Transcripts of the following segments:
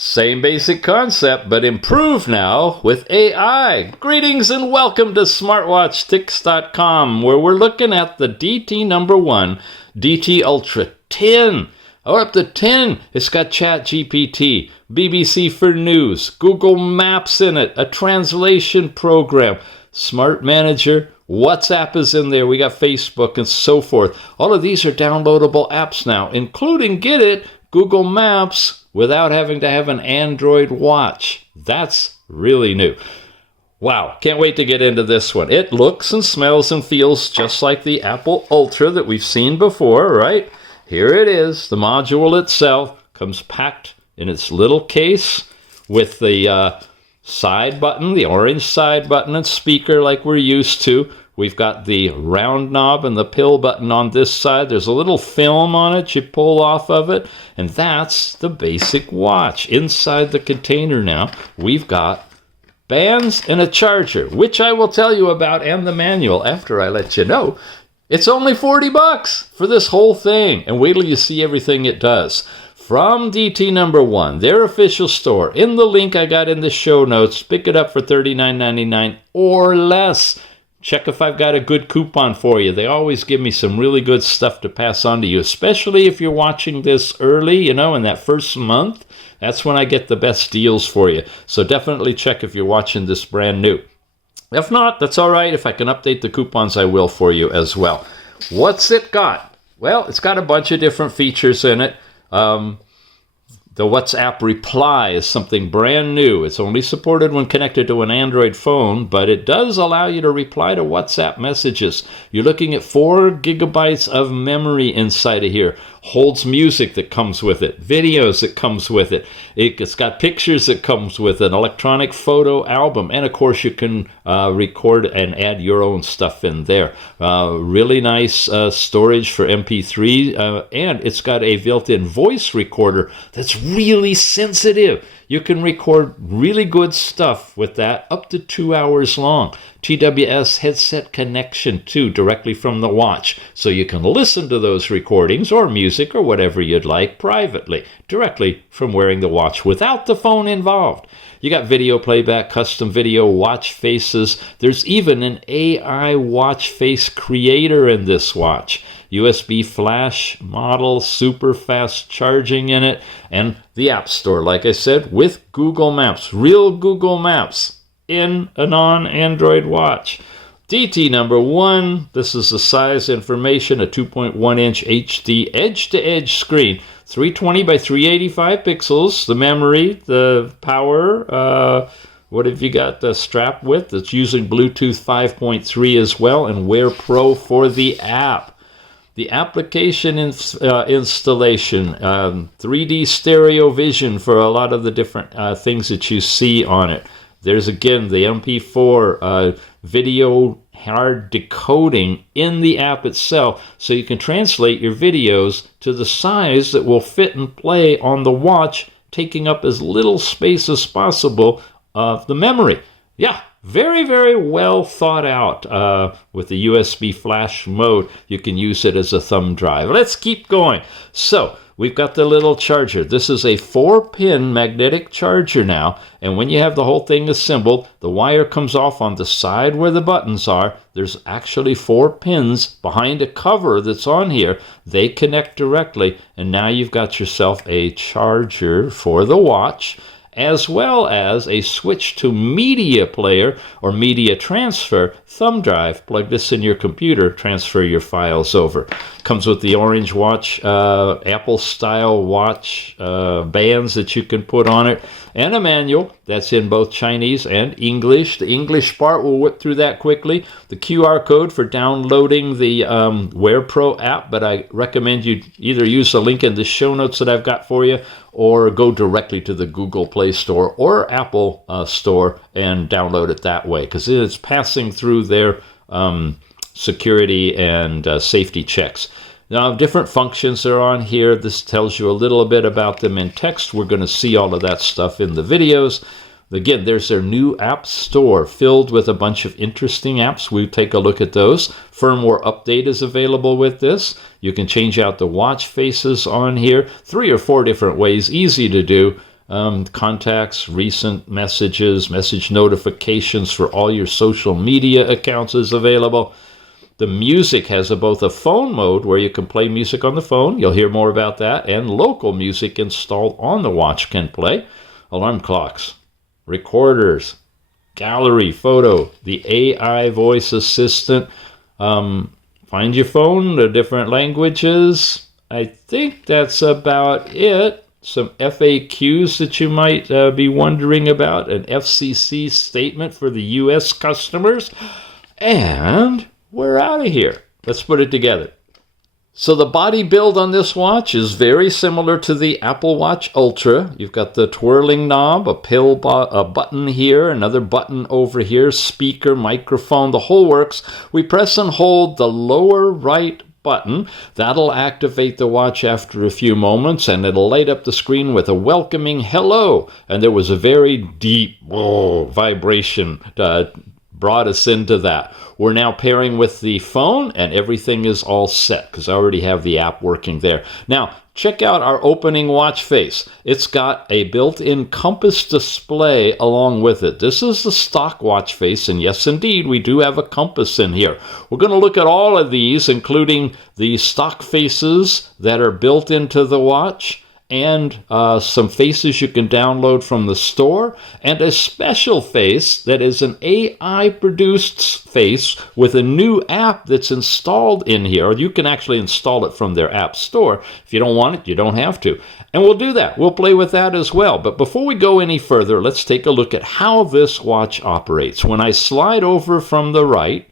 Same basic concept, but improved now with AI. Greetings and welcome to SmartWatchTix.com, where we're looking at the DTNo.1 DT Ultra 10. Or up to 10. It's got ChatGPT, BBC for News, Google Maps in it, a translation program, Smart Manager, WhatsApp is in there, we got Facebook and so forth. All of these are downloadable apps now, including, get it, Google Maps without having to have an Android watch. That's really new. Wow, can't wait to get into this one. It looks and smells and feels just like the Apple Ultra that we've seen before, right? Here it is. The module itself comes packed in its little case with the side button, the orange side button and speaker like we're used to. We've got the round knob and the pill button on this side. There's a little film on it you pull off of it, and that's the basic watch. Inside the container now, we've got bands and a charger, which I will tell you about, and the manual after I let you know. It's only $40 for this whole thing, and wait till you see everything it does. From DTNo.1, their official store, in the link I got in the show notes, pick it up for $39.99 or less. Check if I've got a good coupon for you. They always give me some really good stuff to pass on to you, especially if you're watching this early, in that first month. That's when I get the best deals for you. So definitely check if you're watching this brand new. If not, that's all right. If I can update the coupons, I will for you as well. What's it got? Well, it's got a bunch of different features in it. The WhatsApp reply is something brand new. It's only supported when connected to an Android phone, but it does allow you to reply to WhatsApp messages. You're looking at 4 gigabytes of memory inside of here. Holds music that comes with it, videos that comes with it. It's got pictures that comes with it, an electronic photo album, and of course you can record and add your own stuff in there. Really nice storage for MP3, and it's got a built-in voice recorder that's really sensitive. You can record really good stuff with that, up to 2 hours long. TWS headset connection too, directly from the watch. So you can listen to those recordings or music or whatever you'd like privately, directly from wearing the watch without the phone involved. You got video playback, custom video watch faces. There's even an AI watch face creator in this watch. USB flash model, super fast charging in it, and the App Store, like I said, with Google Maps, real Google Maps in a non-Android watch. DTNo.1, this is the size information, a 2.1-inch HD edge-to-edge screen, 320 by 385 pixels, the memory, the power, what have you got the strap with? It's using Bluetooth 5.3 as well, and Wear Pro for the app. The application installation, 3D stereo vision for a lot of the different things that you see on it. There's, again, the MP4 video hard decoding in the app itself, so you can translate your videos to the size that will fit and play on the watch, taking up as little space as possible of the memory. Yeah, very, very well thought out with the USB flash mode. You can use it as a thumb drive. Let's keep going. So we've got the little charger. This is a 4-pin magnetic charger now, and when you have the whole thing assembled, the wire comes off on the side where the buttons are. There's actually 4 pins behind a cover that's on here. They connect directly, and now you've got yourself a charger for the watch, as well as a switch to media player or media transfer thumb drive. Plug this in your computer, transfer your files over. Comes with the orange watch, Apple-style watch bands that you can put on it, and a manual that's in both Chinese and English. The English part, we'll whip through that quickly. The QR code for downloading the Wear Pro app, but I recommend you either use the link in the show notes that I've got for you, or go directly to the Google Play Store or Apple Store and download it that way, because it's passing through their security and safety checks. Now, different functions are on here. This tells you a little bit about them in text. We're going to see all of that stuff in the videos. Again, there's their new app store filled with a bunch of interesting apps. We'll take a look at those. Firmware update is available with this. You can change out the watch faces on here. 3 or 4 different ways, easy to do. contacts, recent messages, message notifications for all your social media accounts is available. The music has both a phone mode where you can play music on the phone. You'll hear more about that. And local music installed on the watch can play. Alarm clocks, recorders, gallery, photo, the AI voice assistant. Find your phone, the different languages. I think that's about it. Some FAQs that you might be wondering about. An FCC statement for the U.S. customers. And we're out of here. Let's put it together. So the body build on this watch is very similar to the Apple Watch Ultra. You've got the twirling knob, a button here, another button over here, speaker, microphone, the whole works. We press and hold the lower right button. That'll activate the watch after a few moments, and it'll light up the screen with a welcoming hello. And there was a very deep vibration brought us into that. We're now pairing with the phone, and everything is all set because I already have the app working there. Now, check out our opening watch face. It's got a built-in compass display along with it. This is the stock watch face, and yes, indeed, we do have a compass in here. We're going to look at all of these, including the stock faces that are built into the watch, and some faces you can download from the store, and a special face that is an AI-produced face with a new app that's installed in here. You can actually install it from their app store. If you don't want it, you don't have to. And we'll do that. We'll play with that as well. But before we go any further, let's take a look at how this watch operates. When I slide over from the right,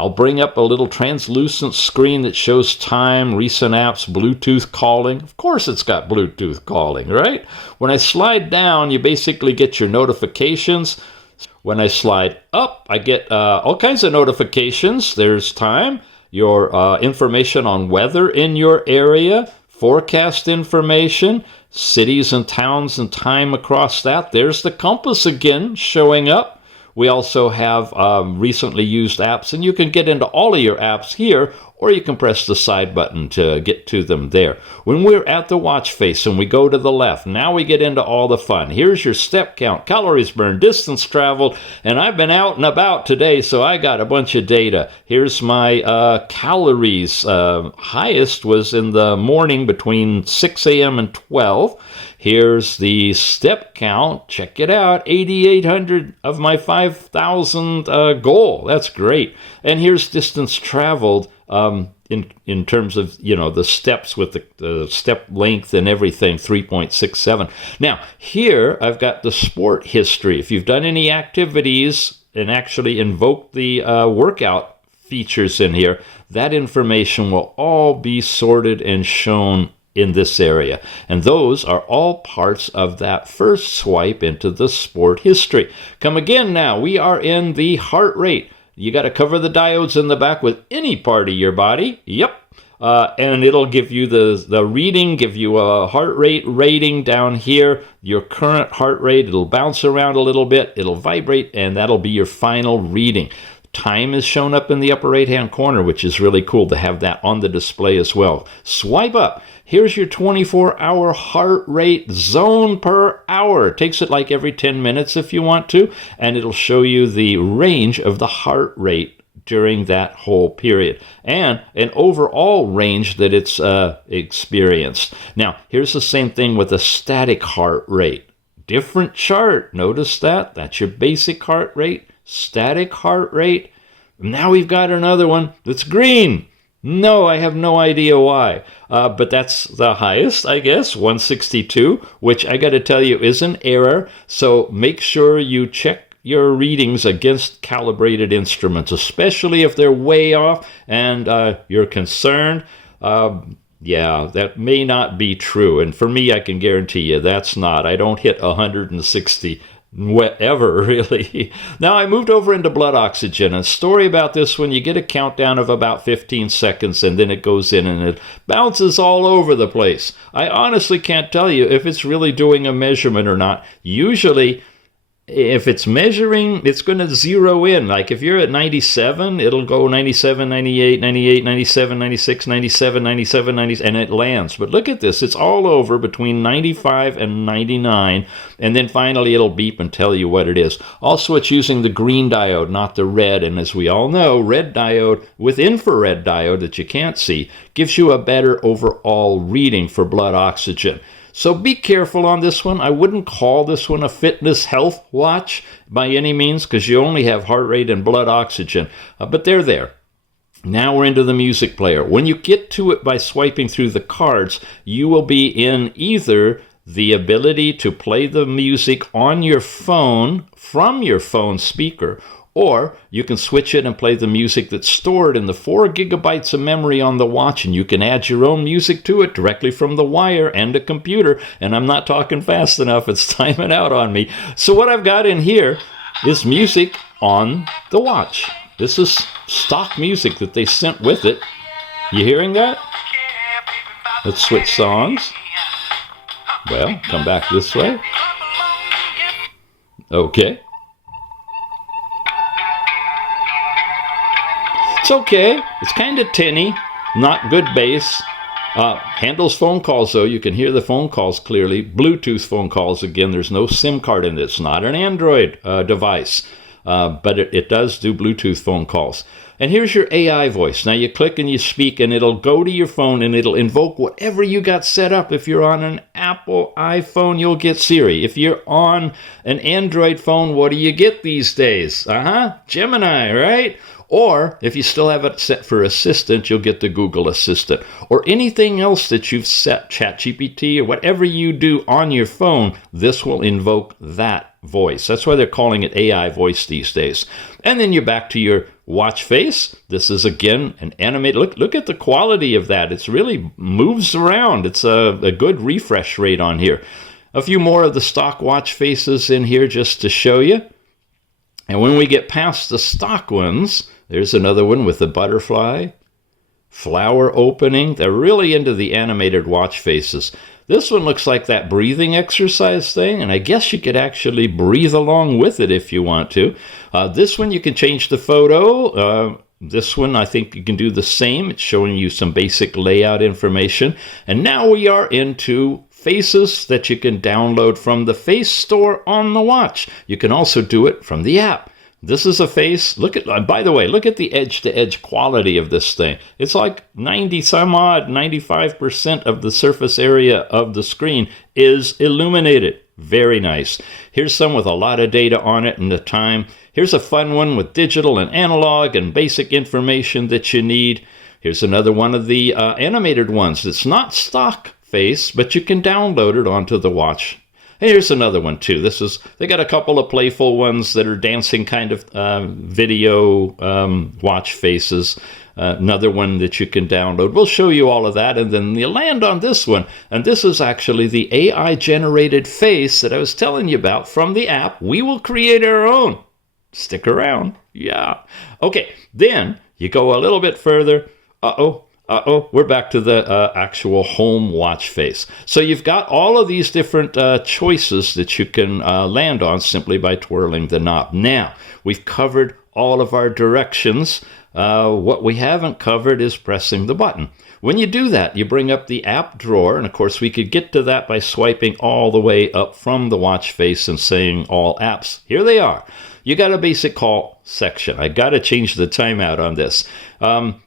I'll bring up a little translucent screen that shows time, recent apps, Bluetooth calling. Of course it's got Bluetooth calling, right? When I slide down, you basically get your notifications. When I slide up, I get all kinds of notifications. There's time, your information on weather in your area, forecast information, cities and towns and time across that. There's the compass again showing up. We also have recently used apps, and you can get into all of your apps here, or you can press the side button to get to them there. When we're at the watch face and we go to the left, now we get into all the fun. Here's your step count, calories burned, distance traveled, and I've been out and about today, so I got a bunch of data. Here's my calories. Highest was in the morning between 6 a.m. and 12. Here's the step count. Check it out. 8,800 of my 5,000 goal. That's great. And here's distance traveled in terms of, the steps with the step length and everything, 3.67. Now, here I've got the sport history. If you've done any activities and actually invoked the workout features in here, that information will all be sorted and shown in this area. And those are all parts of that first swipe into the sport history. Come again now. We are in the heart rate. You got to cover the diodes in the back with any part of your body. Yep. And it'll give you the reading, give you a heart rate rating down here, your current heart rate. It'll bounce around a little bit. It'll vibrate, and that'll be your final reading. Time is shown up in the upper right-hand corner, which is really cool to have that on the display as well. Swipe up. Here's your 24-hour heart rate zone per hour. It takes it like every 10 minutes if you want to, and it'll show you the range of the heart rate during that whole period and an overall range that it's experienced. Now, here's the same thing with a static heart rate. Different chart. Notice that? That's your basic heart rate, static heart rate. Now we've got another one that's green. No, I have no idea why. But that's the highest, I guess, 162, which I got to tell you is an error. So make sure you check your readings against calibrated instruments, especially if they're way off and you're concerned. Yeah, that may not be true. And for me, I can guarantee you that's not. I don't hit 160 whatever, really. Now I moved over into blood oxygen. A story about this: when you get a countdown of about 15 seconds and then it goes in and it bounces all over the place. I honestly can't tell you if it's really doing a measurement or not. Usually if it's measuring, it's going to zero in. Like if you're at 97, it'll go 97, 98, 98, 97, 96, 97, 97, 90, and it lands. But look at this. It's all over between 95 and 99, and then finally it'll beep and tell you what it is. Also, it's using the green diode, not the red. And as we all know, red diode with infrared diode that you can't see gives you a better overall reading for blood oxygen. So be careful on this one. I wouldn't call this one a fitness health watch by any means, because you only have heart rate and blood oxygen, but they're there. Now we're into the music player. When you get to it by swiping through the cards, you will be in either the ability to play the music on your phone from your phone speaker, or you can switch it and play the music that's stored in the 4 gigabytes of memory on the watch, and you can add your own music to it directly from the wire and a computer. And I'm not talking fast enough. It's timing out on me. So what I've got in here is music on the watch. This is stock music that they sent with it. You hearing that? Let's switch songs. Well, come back this way. Okay. It's okay. It's kind of tinny, not good bass. Handles phone calls, though. You can hear the phone calls clearly. Bluetooth phone calls, again, there's no SIM card in it. It's not an Android device, but it does do Bluetooth phone calls. And here's your AI voice. Now you click and you speak, and it'll go to your phone, and it'll invoke whatever you got set up. If you're on an Apple iPhone, you'll get Siri. If you're on an Android phone, what do you get these days? Gemini, right? Or if you still have it set for Assistant, you'll get the Google Assistant. Or anything else that you've set, ChatGPT or whatever you do on your phone, this will invoke that voice. That's why they're calling it AI voice these days. And then you're back to your watch face. This is, again, an animated. Look at the quality of that. It's really moves around. It's a good refresh rate on here. A few more of the stock watch faces in here just to show you. And when we get past the stock ones, there's another one with the butterfly, flower opening. They're really into the animated watch faces. This one looks like that breathing exercise thing, and I guess you could actually breathe along with it if you want to. This one, you can change the photo. This one, I think you can do the same. It's showing you some basic layout information. And now we are into faces that you can download from the Face Store on the watch. You can also do it from the app. This is a face. Look at, by the way, look at the edge-to-edge quality of this thing. It's like 95% of the surface area of the screen is illuminated. Very nice. Here's some with a lot of data on it and the time. Here's a fun one with digital and analog and basic information that you need. Here's another one of the animated ones. It's not stock face, but you can download it onto the watch. Here's another one too. They got a couple of playful ones that are dancing kind of video watch faces. Another one that you can download. We'll show you all of that, and then you land on this one. And this is actually the AI-generated face that I was telling you about from the app. We will create our own. Stick around. Yeah. Okay, then you go a little bit further. We're back to the actual home watch face. So you've got all of these different choices that you can land on simply by twirling the knob. Now, we've covered all of our directions. What we haven't covered is pressing the button. When you do that, you bring up the app drawer, and of course we could get to that by swiping all the way up from the watch face and saying all apps. Here they are. You got a basic call section. I got to change the timeout on this.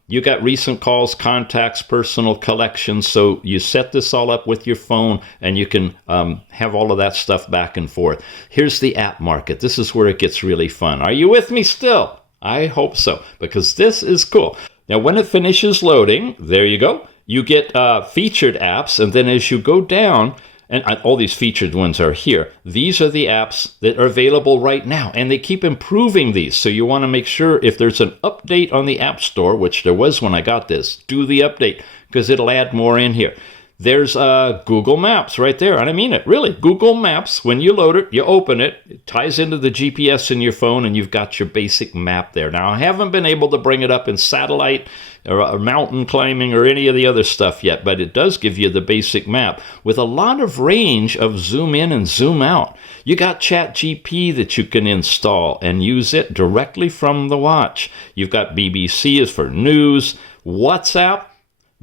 You got recent calls, contacts, personal collections. So you set this all up with your phone, and you can have all of that stuff back and forth. Here's the app market. This is where it gets really fun. Are you with me still? I hope so, because this is cool. Now, when it finishes loading, there you go. You get featured apps, and then as you go down, and all these featured ones are here. These are the apps that are available right now, and they keep improving these. So you want to make sure if there's an update on the App Store, which there was when I got this, do the update, because it'll add more in here. There's Google Maps right there. And I mean it, really. Google Maps, when you load it, you open it, it ties into the GPS in your phone, and you've got your basic map there. Now, I haven't been able to bring it up in satellite or mountain climbing or any of the other stuff yet, but it does give you the basic map with a lot of range of zoom in and zoom out. You got ChatGPT that you can install and use it directly from the watch. You've got BBC as for news, WhatsApp.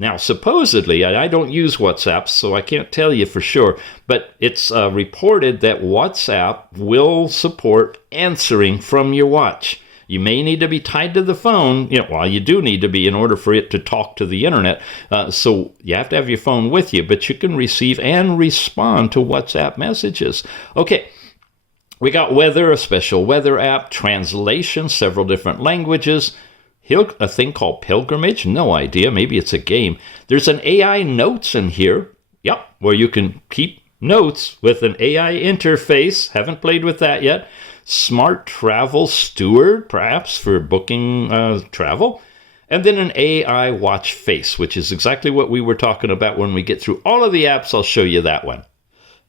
Now, supposedly, I don't use WhatsApp, so I can't tell you for sure, but it's reported that WhatsApp will support answering from your watch. You may need to be tied to the phone. You do need to be in order for it to talk to the internet. So you have to have your phone with you, but you can receive and respond to WhatsApp messages. Okay. We got weather, a special weather app, translation, several different languages, a thing called Pilgrimage, no idea, maybe it's a game. There's an AI notes in here, where you can keep notes with an AI interface. Haven't played with that yet. Smart Travel Steward, perhaps for booking travel. And then an AI watch face, which is exactly what we were talking about. When we get through all of the apps, I'll show you that one.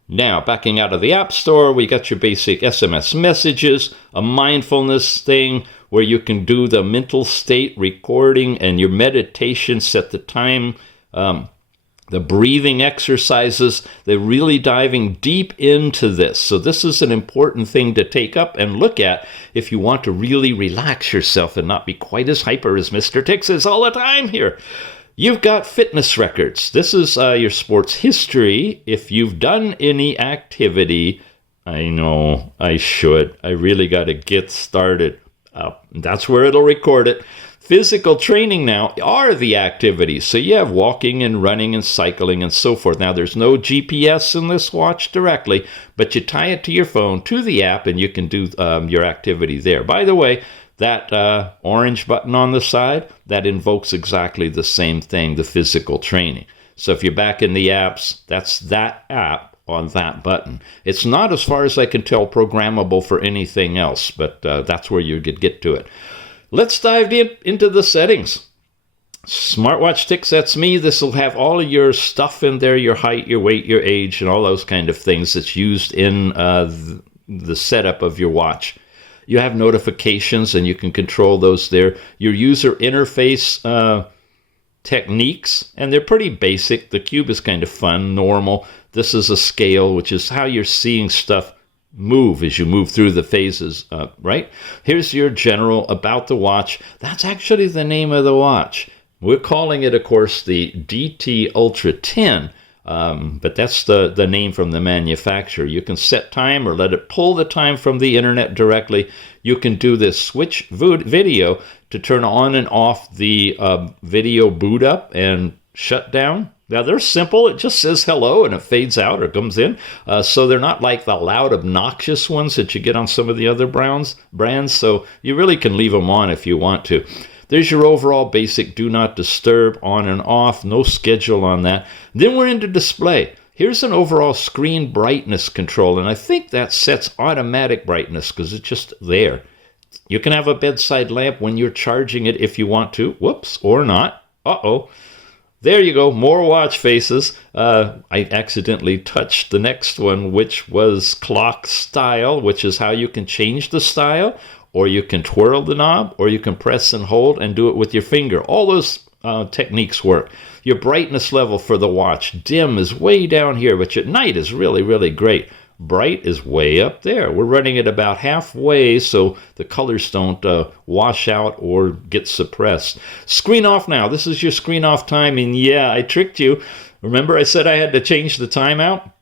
Now, backing out of the App Store, we got your basic SMS messages, a mindfulness thing where you can do the mental state recording and your meditation, set the time, the breathing exercises. They're really diving deep into this. So this is an important thing to take up and look at if you want to really relax yourself and not be quite as hyper as Mr. Tix is all the time here. You've got fitness records. This is your sports history. If you've done any activity, I know I should. I really got to get started. That's where it'll record it. Physical training now are the activities. So you have walking and running and cycling and so forth. Now, there's no GPS in this watch directly, but you tie it to your phone, to the app, and you can do your activity there. By the way, that orange button on the side, that invokes exactly the same thing, the physical training. So if you're back in the apps, that's that app on that button. It's not, as far as I can tell, programmable for anything else, but that's where you could get to it. Let's dive into the settings. Smartwatch Tix, that's me. This will have all of your stuff in there, your height, your weight, your age, and all those kind of things that's used in the setup of your watch. You have notifications, and you can control those there. Your user interface techniques, and they're pretty basic. The cube is kind of fun, normal. This is a scale, which is how you're seeing stuff move as you move through the phases, right? Here's your general about the watch. That's actually the name of the watch. We're calling it, of course, the DT Ultra 10. But that's the name from the manufacturer. You can set time or let it pull the time from the internet directly. You can do this switch video to turn on and off the video boot up and shut down. Now, they're simple. It just says hello and it fades out or comes in. So they're not like the loud, obnoxious ones that you get on some of the other brands. So you really can leave them on if you want to. There's your overall basic do not disturb on and off, no schedule on that. Then we're into display. Here's an overall screen brightness control, and I think that sets automatic brightness because it's just there. You can have a bedside lamp when you're charging it if you want to. Whoops, or not. Uh-oh. There you go, more watch faces. I accidentally touched the next one, which was clock style, which is how you can change the style. Or you can twirl the knob, or you can press and hold and do it with your finger. All those techniques work. Your brightness level for the watch, dim is way down here, which at night is really, really great. Bright is way up there. We're running it about halfway so the colors don't wash out or get suppressed. Screen off now. This is your screen off time, and yeah, I tricked you. Remember I said I had to change the timeout?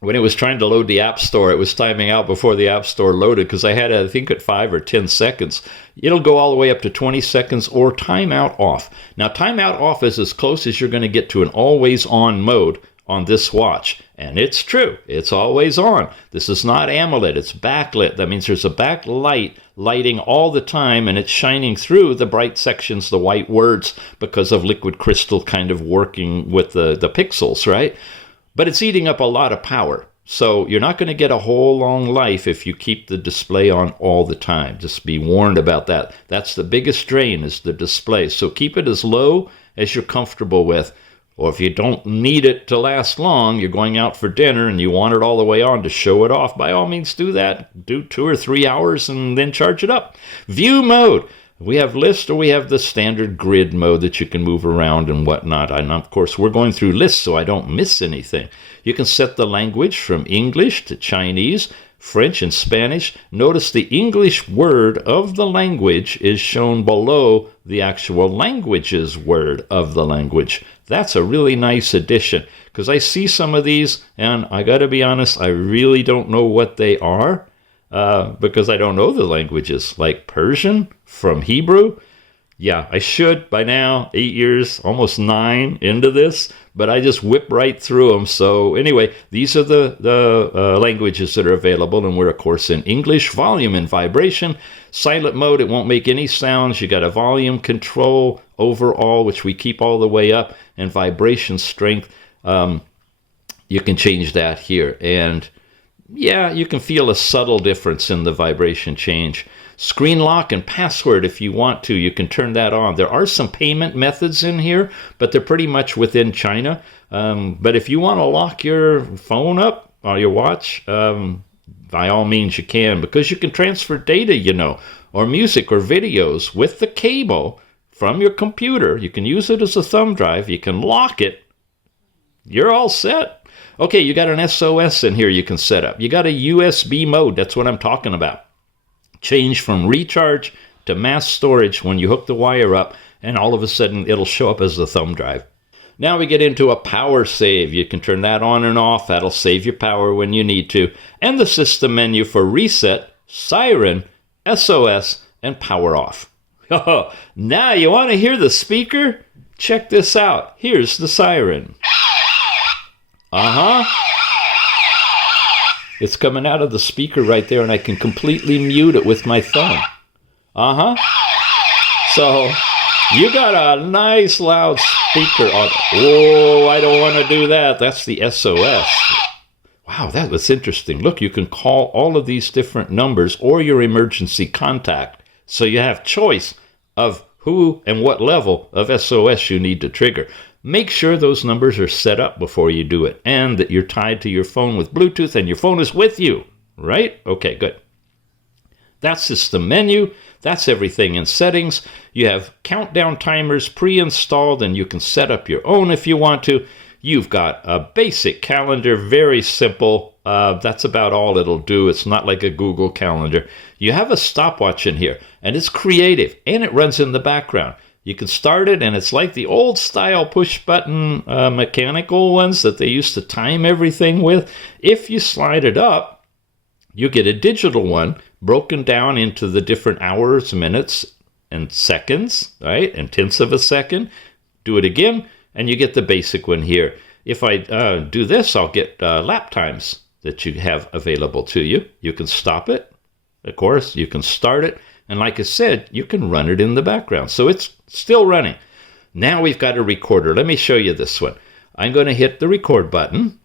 When it was trying to load the App Store, it was timing out before the App Store loaded because I had it, I think, at 5 or 10 seconds. It'll go all the way up to 20 seconds or timeout off. Now, timeout off is as close as you're going to get to an always-on mode on this watch. And it's true. It's always on. This is not AMOLED. It's backlit. That means there's a backlight lighting all the time, and it's shining through the bright sections, the white words, because of liquid crystal kind of working with the pixels, right? But it's eating up a lot of power. So you're not going to get a whole long life if you keep the display on all the time. Just be warned about that. That's the biggest drain, is the display. So keep it as low as you're comfortable with. Or if you don't need it to last long, you're going out for dinner and you want it all the way on to show it off, by all means do that. Do 2 or 3 hours and then charge it up. View mode. We have list or we have the standard grid mode that you can move around and whatnot. And of course, we're going through lists so I don't miss anything. You can set the language from English to Chinese, French, and Spanish. Notice the English word of the language is shown below the actual language's word of the language. That's a really nice addition because I see some of these and I got to be honest, I really don't know what they are because I don't know the languages like Persian from Hebrew. Yeah, I should by now, 8 years, almost 9 into this, but I just whip right through them. So anyway, these are the languages that are available, and we're, of course, in English, volume and vibration. Silent mode, it won't make any sounds. You got a volume control overall, which we keep all the way up, and vibration strength. You can change that here. And yeah, you can feel a subtle difference in the vibration change. Screen lock and password, if you want to, you can turn that on. There are some payment methods in here, but they're pretty much within China. But if you want to lock your phone up or your watch, by all means you can, because you can transfer data, or music or videos with the cable from your computer. You can use it as a thumb drive. You can lock it. You're all set. Okay, you got an SOS in here you can set up. You got a USB mode. That's what I'm talking about. Change from recharge to mass storage when you hook the wire up, and all of a sudden it'll show up as a thumb drive. Now we get into a power save. You can turn that on and off. That'll save your power when you need to. And the system menu for reset, siren, SOS, and power off. Now you want to hear the speaker? Check this out. Here's the siren. It's coming out of the speaker right there, and I can completely mute it with my thumb. So you got a nice loud speaker on. Oh, I don't want to do that. That's the SOS. Wow, that was interesting. Look, you can call all of these different numbers or your emergency contact. So you have choice of who and what level of SOS you need to trigger. Make sure those numbers are set up before you do it, and that you're tied to your phone with Bluetooth and your phone is with you, right? Okay, good. That's just the menu. That's everything in settings. You have countdown timers pre-installed, and you can set up your own if you want to. You've got a basic calendar, very simple. That's about all it'll do. It's not like a Google Calendar. You have a stopwatch in here, and it's creative, and it runs in the background. You can start it, and it's like the old style push-button mechanical ones that they used to time everything with. If you slide it up, you get a digital one broken down into the different hours, minutes, and seconds, right? And tenths of a second. Do it again, and you get the basic one here. If I do this, I'll get lap times that you have available to you. You can stop it, of course. You can start it. And like I said, you can run it in the background. So it's still running. Now we've got a recorder. Let me show you this one. I'm going to hit the record button.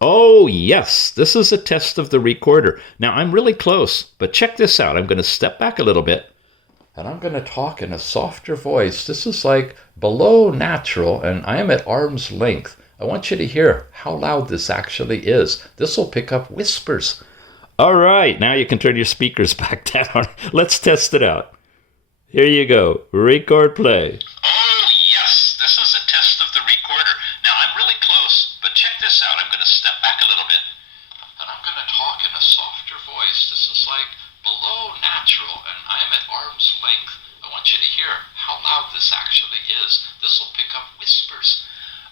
Oh, yes, this is a test of the recorder. Now, I'm really close, but check this out. I'm going to step back a little bit, and I'm going to talk in a softer voice. This is like below natural, and I am at arm's length. I want you to hear how loud this actually is. This will pick up whispers. All right, now you can turn your speakers back down. Let's test it out. Here you go. Record play. Oh, yes, this is a test of the recorder. Now, I'm really close, but check this out. I'm going to step back a little bit, and I'm going to talk in a softer voice. This is like below natural, and I'm at arm's length. I want you to hear how loud this actually is. This will pick up whispers.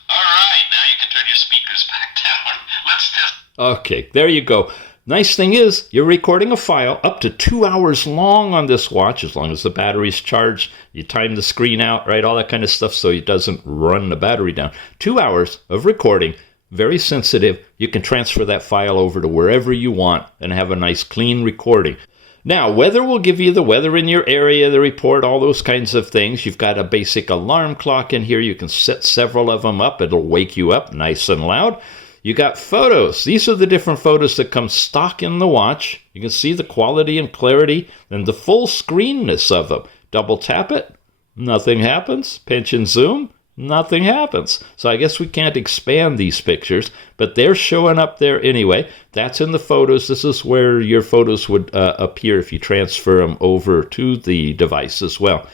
All right, now you can turn your speakers back down. Let's test. Okay, there you go. Nice thing is, you're recording a file up to 2 hours long on this watch, as long as the battery's charged. You time the screen out, right? All that kind of stuff so it doesn't run the battery down. 2 hours of recording, very sensitive. You can transfer that file over to wherever you want and have a nice clean recording. Now, weather will give you the weather in your area, the report, all those kinds of things. You've got a basic alarm clock in here. You can set several of them up. It'll wake you up nice and loud. You got photos. These are the different photos that come stock in the watch. You can see the quality and clarity and the full screenness of them. Double tap it, nothing happens. Pinch and zoom, nothing happens. So I guess we can't expand these pictures, but they're showing up there anyway. That's in the photos. This is where your photos would appear if you transfer them over to the device as well.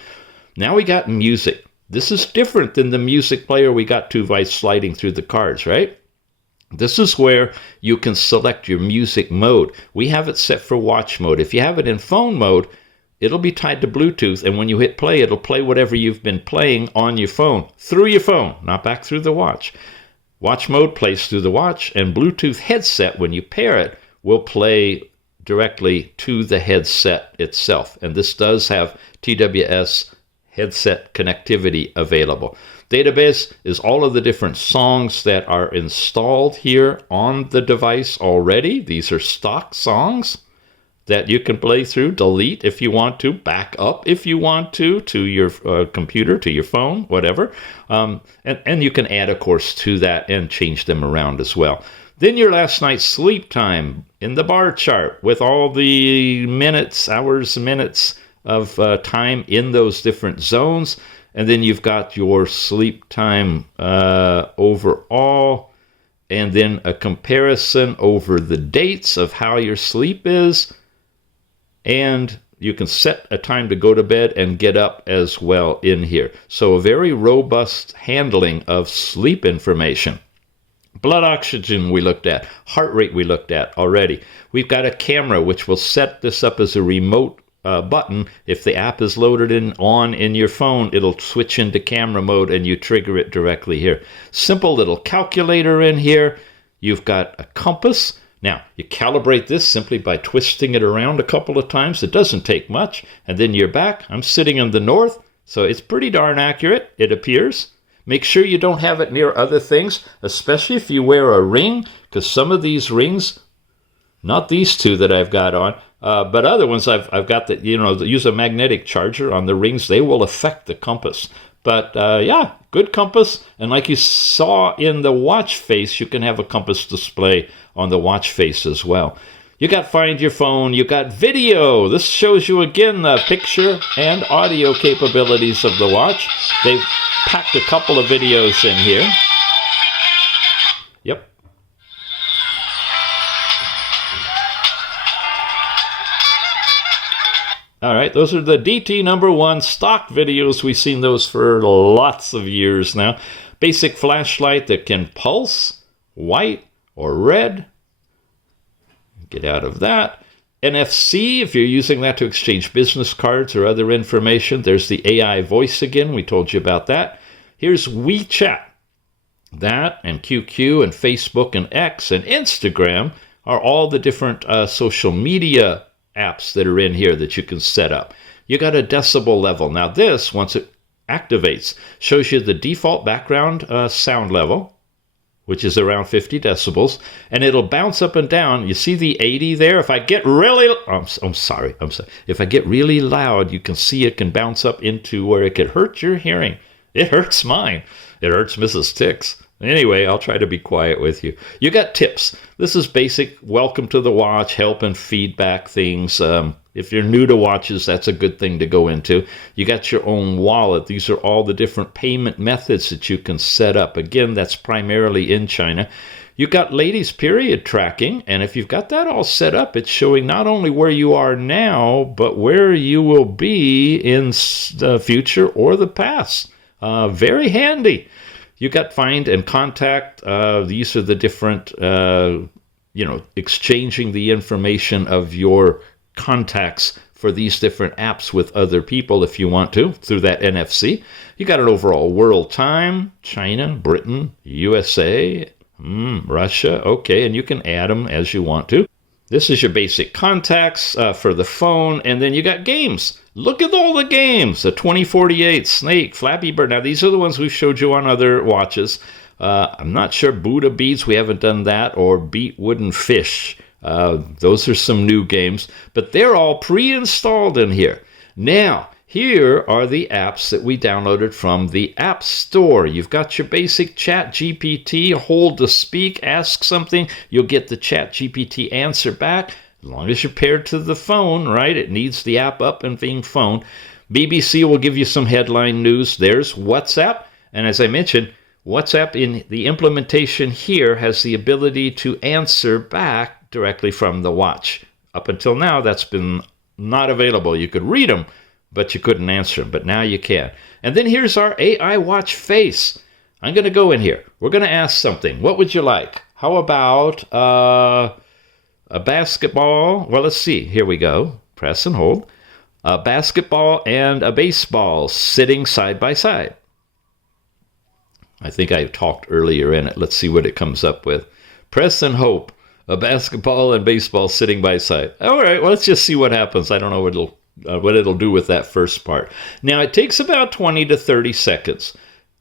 Now we got music. This is different than the music player we got to by sliding through the cards, right? This is where you can select your music mode. We have it set for watch mode. If you have it in phone mode, it'll be tied to Bluetooth, and when you hit play, it'll play whatever you've been playing on your phone, through your phone, not back through the watch. Watch mode plays through the watch, and Bluetooth headset, when you pair it, will play directly to the headset itself. And this does have TWS headset connectivity available. Database is all of the different songs that are installed here on the device already. These are stock songs that you can play through, delete if you want to, back up if you want to your computer, to your phone, whatever. And you can add, of course, to that and change them around as well. Then your last night's sleep time in the bar chart with all the minutes, hours, minutes of time in those different zones. And then you've got your sleep time overall, and then a comparison over the dates of how your sleep is. And you can set a time to go to bed and get up as well in here. So a very robust handling of sleep information. Blood oxygen we looked at. Heart rate we looked at already. We've got a camera which will set this up as a remote button. If the app is loaded in your phone, it'll switch into camera mode and you trigger it directly here. Simple little calculator in here. You've got a compass. Now, you calibrate this simply by twisting it around a couple of times. It doesn't take much. And then you're back. I'm sitting in the north, so it's pretty darn accurate, it appears. Make sure you don't have it near other things, especially if you wear a ring, because some of these rings, not these two that I've got on, but other ones I've got that, use a magnetic charger on the rings. They will affect the compass. But yeah, good compass. And like you saw in the watch face, you can have a compass display on the watch face as well. You got Find Your Phone. You got video. This shows you again the picture and audio capabilities of the watch. They've packed a couple of videos in here. Yep. All right, those are the DTNo.1 stock videos. We've seen those for lots of years now. Basic flashlight that can pulse, white or red. Get out of that. NFC, if you're using that to exchange business cards or other information. There's the AI voice again. We told you about that. Here's WeChat. That and QQ and Facebook and X and Instagram are all the different social media apps that are in here that you can set up. You got a decibel level. Now this, once it activates, shows you the default background sound level, which is around 50 decibels, and it'll bounce up and down. You see the 80 there? If I get really, I'm sorry. If I get really loud, you can see it can bounce up into where it could hurt your hearing. It hurts mine. It hurts Mrs. Tick's. Anyway, I'll try to be quiet with you. You got tips. This is basic welcome to the watch, help and feedback things. If you're new to watches, that's a good thing to go into. You got your own wallet. These are all the different payment methods that you can set up. Again, that's primarily in China. You got ladies' period tracking, and if you've got that all set up, it's showing not only where you are now, but where you will be in the future or the past. Very handy. You got find and contact. These are the different, exchanging the information of your contacts for these different apps with other people if you want to, through that NFC. You got an overall world time, China, Britain, USA, Russia. Okay, and you can add them as you want to. This is your basic contacts for the phone, and then you got games. Look at all the games, the 2048, Snake, Flappy Bird. Now, these are the ones we showed you on other watches. I'm not sure Buddha Beats, we haven't done that, or Beat Wooden Fish. Those are some new games, but they're all pre-installed in here. Now, here are the apps that we downloaded from the App Store. You've got your basic Chat GPT, hold to speak, ask something, you'll get the Chat GPT answer back. As long as you're paired to the phone, right? It needs the app up and being phone. BBC will give you some headline news. There's WhatsApp. And as I mentioned, WhatsApp in the implementation here has the ability to answer back directly from the watch. Up until now, that's been not available. You could read them, but you couldn't answer them. But now you can. And then here's our AI watch face. I'm going to go in here. We're going to ask something. What would you like? How about a basketball? Well, let's see. Here we go. Press and hold. A basketball and a baseball sitting side by side. I think I talked earlier in it. Let's see what it comes up with. Press and hope. A basketball and baseball sitting by side. All right, well, let's just see what happens. I don't know what it'll do with that first part. Now, it takes about 20 to 30 seconds.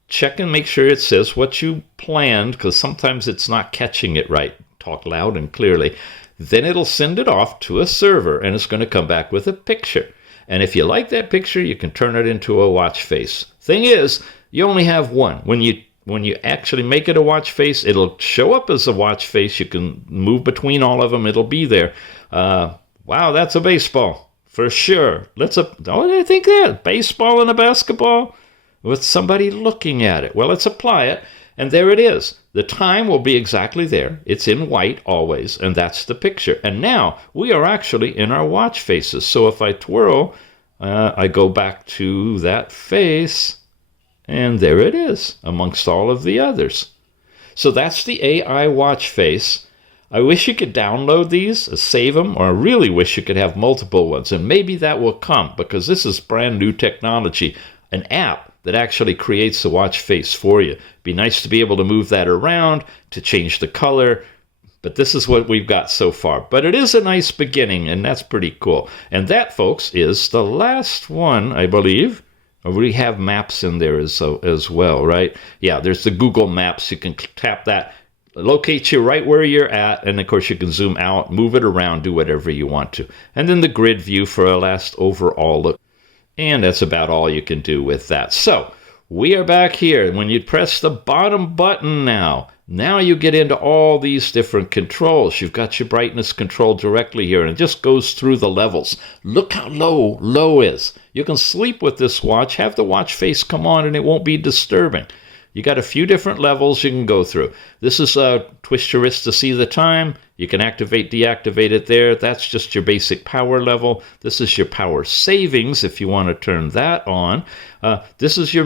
Check and make sure it says what you planned, because sometimes it's not catching it right. Talk loud and clearly. Then it'll send it off to a server, and it's going to come back with a picture. And if you like that picture, you can turn it into a watch face. Thing is, you only have one. When you actually make it a watch face, it'll show up as a watch face. You can move between all of them. It'll be there. Wow, that's a baseball for sure. What do you think there? Baseball and a basketball with somebody looking at it. Well, let's apply it, and there it is. The time will be exactly there. It's in white always, and that's the picture. And now we are actually in our watch faces. So if I twirl, I go back to that face, and there it is amongst all of the others. So that's the AI watch face. I wish you could download these, save them, or I really wish you could have multiple ones. And maybe that will come, because this is brand new technology, an app that actually creates the watch face for you. Be nice to be able to move that around, to change the color, but this is what we've got so far. But it is a nice beginning, and that's pretty cool. And that, folks, is the last one, I believe. We have maps in there as well, right? Yeah, there's the Google Maps. You can tap that, locate you right where you're at, and of course you can zoom out, move it around, do whatever you want to. And then the grid view for a last overall look. And that's about all you can do with that. So we are back here. When you press the bottom button now you get into all these different controls. You've got your brightness control directly here, and it just goes through the levels. Look how low is. You can sleep with this watch, have the watch face come on, and it won't be disturbing. You got a few different levels you can go through. This is twist your wrist to see the time. You can activate, deactivate it there. That's just your basic power level. This is your power savings if you want to turn that on. This is your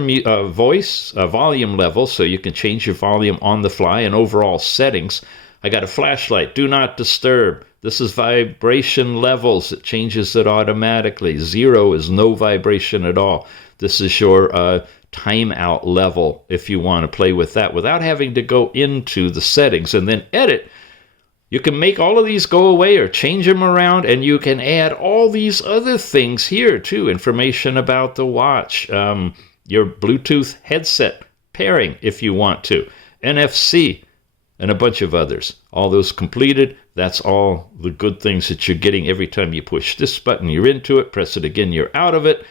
voice volume level, so you can change your volume on the fly and overall settings. I got a flashlight, do not disturb. This is vibration levels. It changes it automatically. 0 is no vibration at all. This is your timeout level if you want to play with that without having to go into the settings and then edit. You can make all of these go away or change them around, and you can add all these other things here too. Information about the watch, your Bluetooth headset pairing if you want to, NFC, and a bunch of others. All those completed. That's all the good things that you're getting every time you push this button. You're into it. Press it again, you're out of it.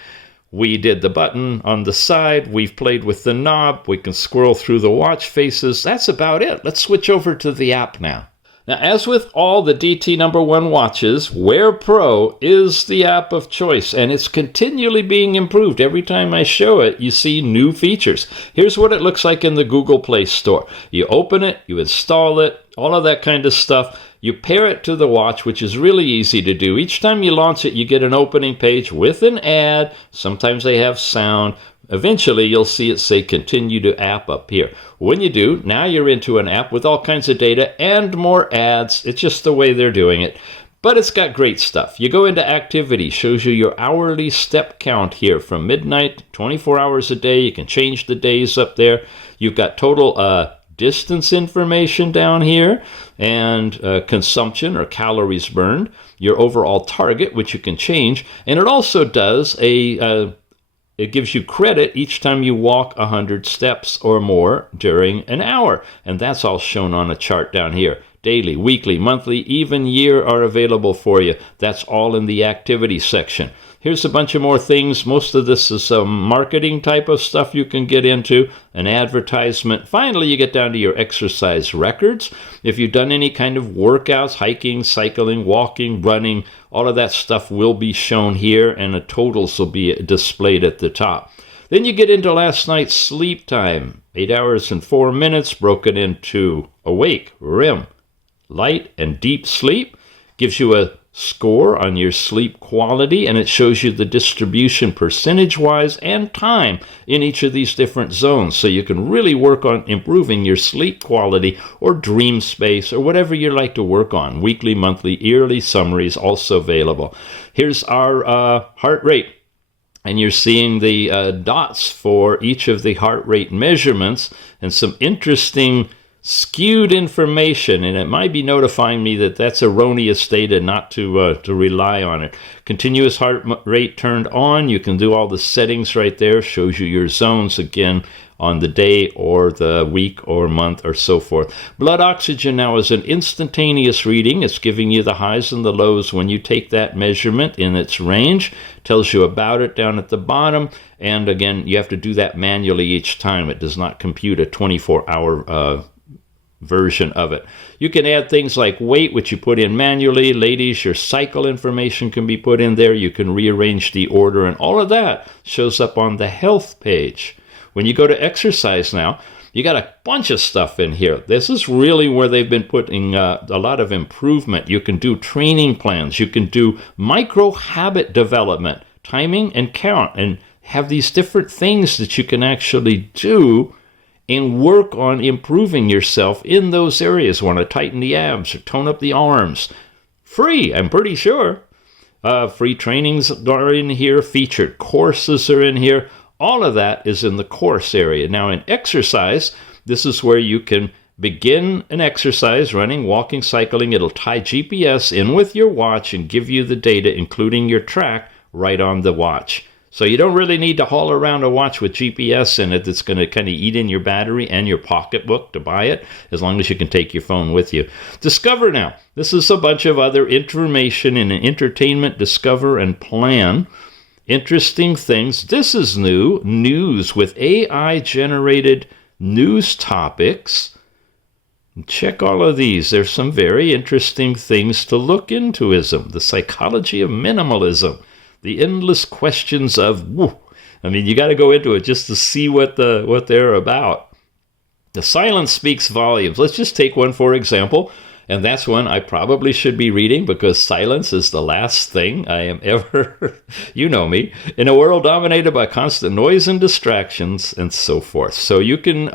We did the button on the side. We've played with the knob. We can scroll through the watch faces. That's about it. Let's switch over to the app now. Now, as with all the DTNo.1 watches, Wear Pro is the app of choice, and it's continually being improved. Every time I show it, you see new features. Here's what it looks like in the Google Play Store. You open it, you install it, all of that kind of stuff. You pair it to the watch, which is really easy to do. Each time you launch it, you get an opening page with an ad. Sometimes they have sound. Eventually, you'll see it say continue to app up here. When you do, now you're into an app with all kinds of data and more ads. It's just the way they're doing it. But it's got great stuff. You go into activity, shows you your hourly step count here from midnight, 24 hours a day. You can change the days up there. You've got total distance information down here, and consumption or calories burned, your overall target, which you can change. And it also does it gives you credit each time you walk 100 steps or more during an hour. And that's all shown on a chart down here. Daily, weekly, monthly, even year are available for you. That's all in the activity section. Here's a bunch of more things. Most of this is some marketing type of stuff you can get into, an advertisement. Finally, you get down to your exercise records. If you've done any kind of workouts, hiking, cycling, walking, running, all of that stuff will be shown here, and the totals will be displayed at the top. Then you get into last night's sleep time. 8 hours and 4 minutes broken into awake, REM, light and deep sleep. Gives you a score on your sleep quality, and it shows you the distribution percentage-wise and time in each of these different zones, so you can really work on improving your sleep quality or dream space or whatever you like to work on. Weekly, monthly, yearly summaries also available. Here's our heart rate, and you're seeing the dots for each of the heart rate measurements and some interesting skewed information, and it might be notifying me that that's erroneous data, not to rely on it. Continuous heart rate turned on. You can do all the settings right there. Shows you your zones again on the day or the week or month or so forth. Blood oxygen now is an instantaneous reading. It's giving you the highs and the lows when you take that measurement in its range. Tells you about it down at the bottom. And again, you have to do that manually each time. It does not compute a 24-hour version of it. You can add things like weight, which you put in manually. Ladies, your cycle information can be put in there. You can rearrange the order, and all of that shows up on the health page. When you go to exercise now, you got a bunch of stuff in here. This is really where they've been putting a lot of improvement. You can do training plans. You can do micro habit development, timing and count, and have these different things that you can actually do and work on improving yourself in those areas. Want to tighten the abs or tone up the arms. Free, I'm pretty sure. Free trainings are in here. Featured courses are in here. All of that is in the course area. Now in exercise, this is where you can begin an exercise, running, walking, cycling. It'll tie GPS in with your watch and give you the data, including your track, right on the watch. So you don't really need to haul around a watch with GPS in it that's going to kind of eat in your battery and your pocketbook to buy it, as long as you can take your phone with you. Discover now. This is a bunch of other information in entertainment, discover, and plan. Interesting things. This is new. News with AI-generated news topics. Check all of these. There's some very interesting things to look into. The psychology of minimalism. The endless questions of, you got to go into it just to see what they're about. The silence speaks volumes. Let's just take one for example, and that's one I probably should be reading because silence is the last thing I am ever, you know me, in a world dominated by constant noise and distractions and so forth. So you can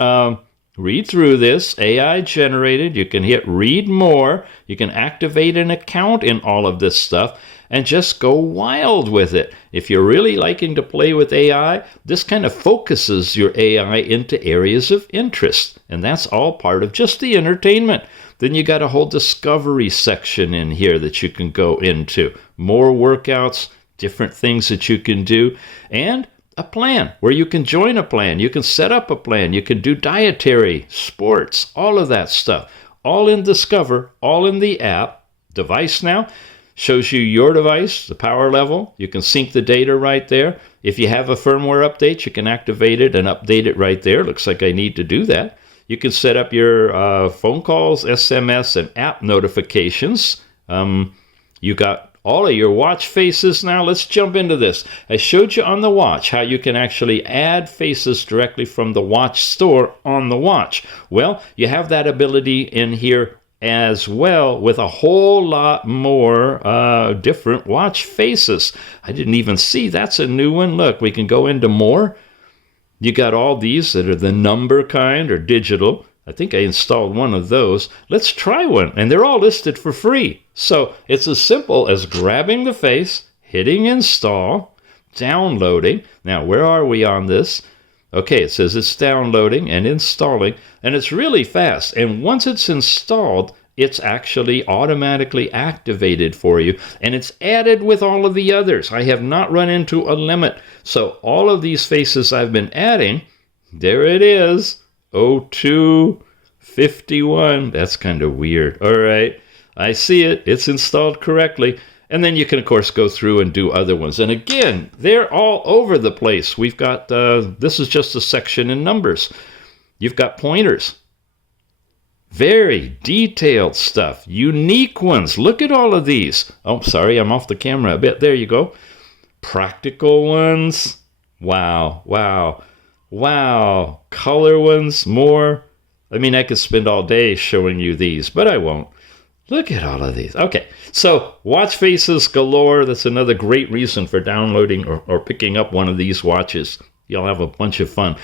read through this, AI generated. You can hit read more. You can activate an account in all of this stuff and just go wild with it. If you're really liking to play with AI, this kind of focuses your AI into areas of interest. And that's all part of just the entertainment. Then you got a whole discovery section in here that you can go into. More workouts, different things that you can do, and a plan where you can join a plan. You can set up a plan. You can do dietary, sports, all of that stuff. All in Discover, all in the app. Device now shows you your device, the power level. You can sync the data right there. If you have a firmware update, you can activate it and update it right there. Looks like I need to do that. You can set up your phone calls, SMS, and app notifications. You got all of your watch faces now. Let's jump into this. I showed you on the watch how you can actually add faces directly from the watch store on the watch. Well, you have that ability in here as well with a whole lot more different watch faces. I didn't even see that's a new one. Look, we can go into more. You got all these that are the number kind or digital. I think I installed one of those. Let's try one. And they're all listed for free. So it's as simple as grabbing the face, hitting install, downloading. Now, where are we on this? Okay, it says it's downloading and installing, and it's really fast. And once it's installed, it's actually automatically activated for you, and it's added with all of the others. I have not run into a limit. So all of these faces I've been adding, there it is, 0251. That's kind of weird. All right, I see it. It's installed correctly. And then you can, of course, go through and do other ones. And again, they're all over the place. We've got, this is just a section in numbers. You've got pointers. Very detailed stuff. Unique ones. Look at all of these. Oh, sorry, I'm off the camera a bit. There you go. Practical ones. Wow, wow, wow. Color ones, more. I mean, I could spend all day showing you these, but I won't. Look at all of these. Okay, so watch faces galore. That's another great reason for downloading or picking up one of these watches. You'll have a bunch of fun.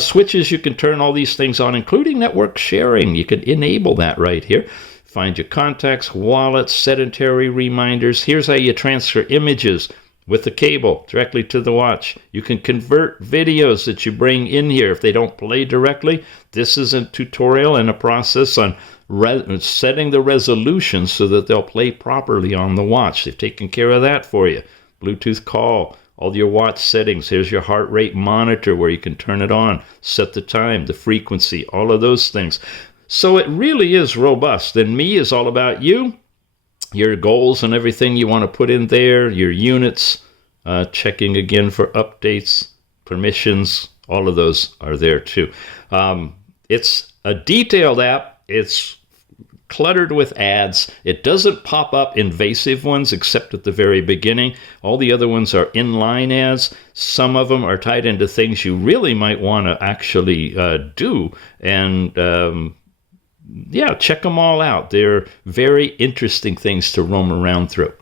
Switches, you can turn all these things on, including network sharing. You can enable that right here. Find your contacts, wallets, sedentary reminders. Here's how you transfer images with the cable directly to the watch. You can convert videos that you bring in here if they don't play directly. This is a tutorial and a process on setting the resolution so that they'll play properly on the watch. They've taken care of that for you. Bluetooth call, all your watch settings. Here's your heart rate monitor where you can turn it on, set the time, the frequency, all of those things. So it really is robust. And Me is all about you, your goals and everything you want to put in there, your units, checking again for updates, permissions, all of those are there too. It's a detailed app. It's cluttered with ads. It doesn't pop up invasive ones except at the very beginning. All the other ones are inline ads. Some of them are tied into things you really might want to actually do. And check them all out. They're very interesting things to roam around through.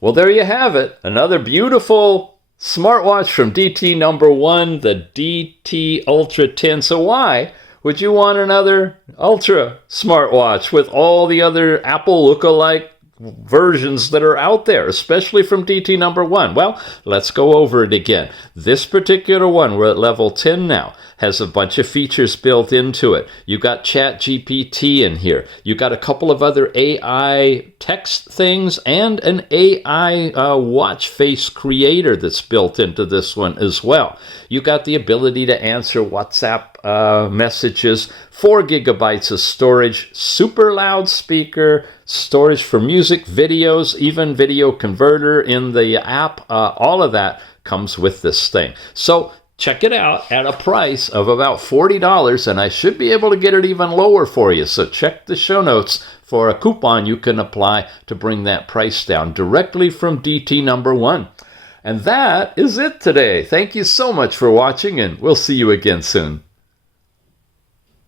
Well, there you have it. Another beautiful smartwatch from DTNo.1, the DT Ultra 10. So why would you want another Ultra smartwatch with all the other Apple lookalike versions that are out there, especially from DTNo.1? Well, let's go over it again. This particular one, we're at level 10 now, has a bunch of features built into it. You got ChatGPT in here. You got a couple of other AI text things and an AI watch face creator that's built into this one as well. You got the ability to answer WhatsApp messages, 4 gigabytes of storage, super loudspeaker, storage for music, videos, even video converter in the app. All of that comes with this thing. So check it out at a price of about $40, and I should be able to get it even lower for you. So check the show notes for a coupon you can apply to bring that price down directly from DTNo.1. And that is it today. Thank you so much for watching, and we'll see you again soon.